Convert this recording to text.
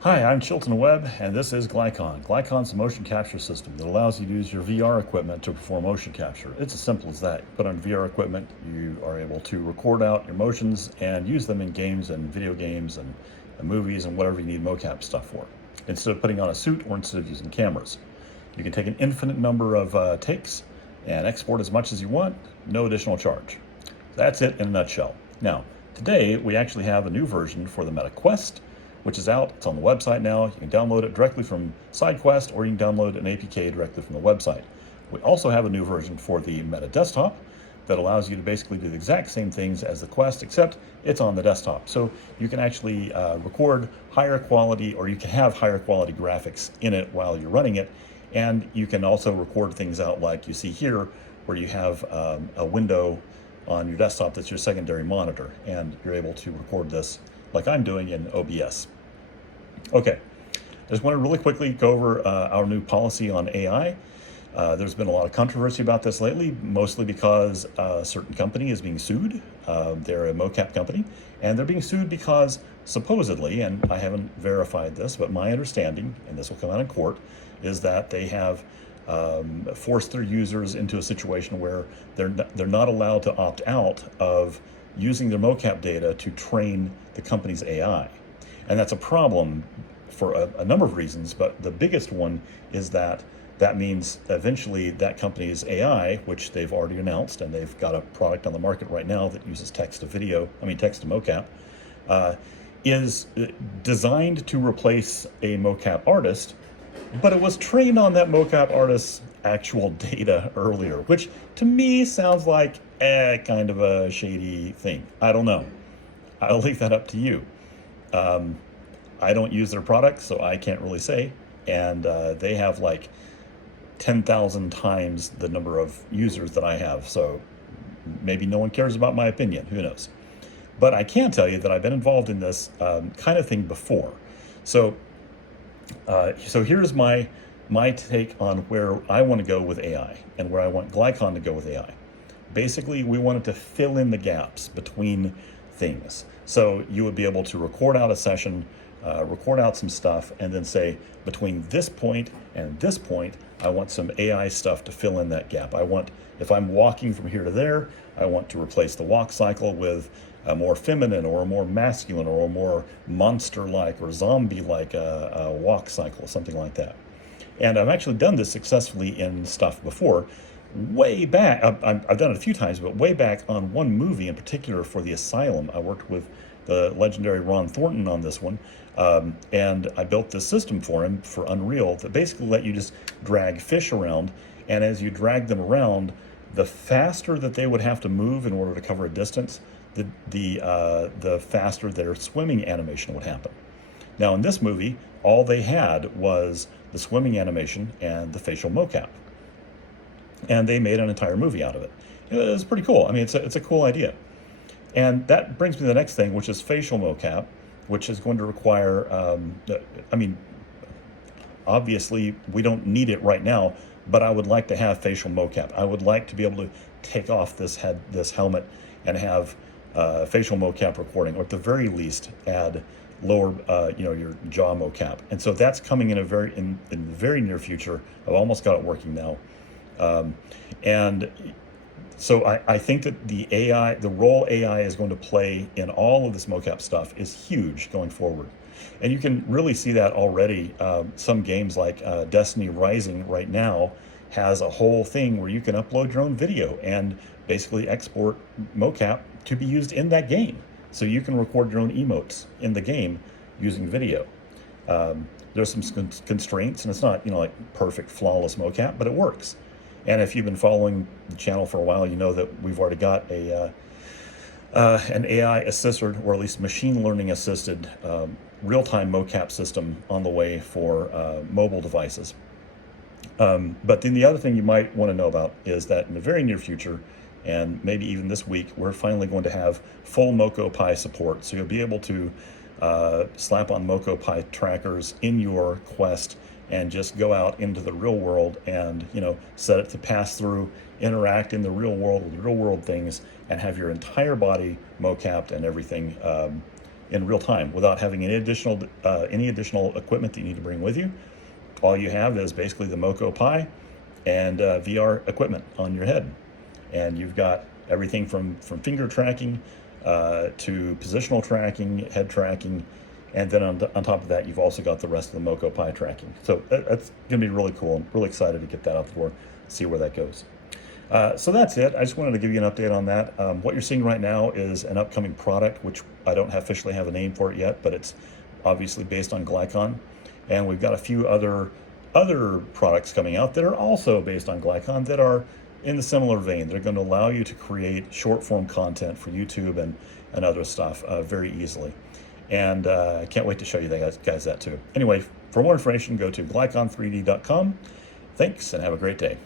Hi, I'm Chilton Webb, and this is Glycon. Glycon's a motion capture system that allows you to use your VR equipment to perform motion capture. It's as simple as that. Put on VR equipment, you are able to record out your motions and use them in games and video games and movies and whatever you need mocap stuff for, instead of putting on a suit or instead of using cameras. You can take an infinite number of takes and export as much as you want, no additional charge. That's it in a nutshell. Now, today we actually have a new version for the MetaQuest, which is out. It's on the website now. You can download it directly from SideQuest, or you can download an APK directly from the website. We also have a new version for the Meta Desktop that allows you to basically do the exact same things as the Quest, except it's on the desktop. So you can actually record higher quality, or you can have higher quality graphics in it while you're running it. And you can also record things out like you see here, where you have a window on your desktop that's your secondary monitor, and you're able to record this like I'm doing in OBS. Okay, I just want to really quickly go over our new policy on AI. There's been a lot of controversy about this lately, mostly because a certain company is being sued. They're a mocap company, and they're being sued because supposedly, and I haven't verified this, but my understanding, and this will come out in court, is that they have forced their users into a situation where they're not allowed to opt out of using their mocap data to train the company's AI. And that's a problem for a number of reasons, but the biggest one is that means eventually that company's AI, which they've already announced, and they've got a product on the market right now that uses text to mocap, is designed to replace a mocap artist, but it was trained on that mocap artist's actual data earlier, which to me sounds like kind of a shady thing. I don't know. I'll leave that up to you. I don't use their products, so I can't really say. And they have like 10,000 times the number of users that I have. So maybe no one cares about my opinion. Who knows? But I can tell you that I've been involved in this kind of thing before. So here's my take on where I want to go with AI and where I want Glycon to go with AI. Basically, we wanted to fill in the gaps between things. So you would be able to record out a session, record out some stuff, and then say, between this point and this point, I want some AI stuff to fill in that gap. If I'm walking from here to there, I want to replace the walk cycle with a more feminine or a more masculine or a more monster-like or zombie-like walk cycle, something like that. And I've actually done this successfully in stuff before. Way back, I've done it a few times, but way back on one movie in particular for The Asylum, I worked with the legendary Ron Thornton on this one, and I built this system for him for Unreal that basically let you just drag fish around, and as you drag them around, the faster that they would have to move in order to cover a distance, the faster their swimming animation would happen. Now in this movie, all they had was the swimming animation and the facial mocap. And they made an entire movie out of it. It was pretty cool. I mean, it's a cool idea. And that brings me to the next thing, which is facial mocap, which is going to require, obviously we don't need it right now, but I would like to have facial mocap. I would like to be able to take off this helmet and have facial mocap recording, or at the very least add lower, your jaw mocap. And so that's coming in the very near future. I've almost got it working now. And so I think that the role AI is going to play in all of this mocap stuff is huge going forward. And you can really see that already. Some games like Destiny Rising right now has a whole thing where you can upload your own video and basically export mocap to be used in that game. So you can record your own emotes in the game using video. There's some constraints, and it's not like perfect, flawless mocap, but it works. And if you've been following the channel for a while, you know that we've already got an AI assisted, or at least machine learning assisted, real-time mocap system on the way for mobile devices. But then the other thing you might want to know about is that in the very near future, and maybe even this week, we're finally going to have full MocoPi support. So you'll be able to slap on MocoPi trackers in your Quest and just go out into the real world and set it to pass through, interact in the real world with real world things, and have your entire body mocapped and everything in real time without having any additional equipment that you need to bring with you. All you have is basically the MocoPi and VR equipment on your head, and you've got everything from finger tracking to positional tracking, head tracking, and then on top of that, you've also got the rest of the MocoPi tracking. So that's going to be really cool. I'm really excited to get that out the door, see where that goes. So that's it. I just wanted to give you an update on that. What you're seeing right now is an upcoming product, which I don't officially have a name for it yet, but it's obviously based on Glycon. And we've got a few other products coming out that are also based on Glycon that are in the similar vein. They're going to allow you to create short form content for YouTube and other stuff very easily. And I can't wait to show you guys that too. Anyway, for more information, go to glycon3d.com. Thanks, and have a great day.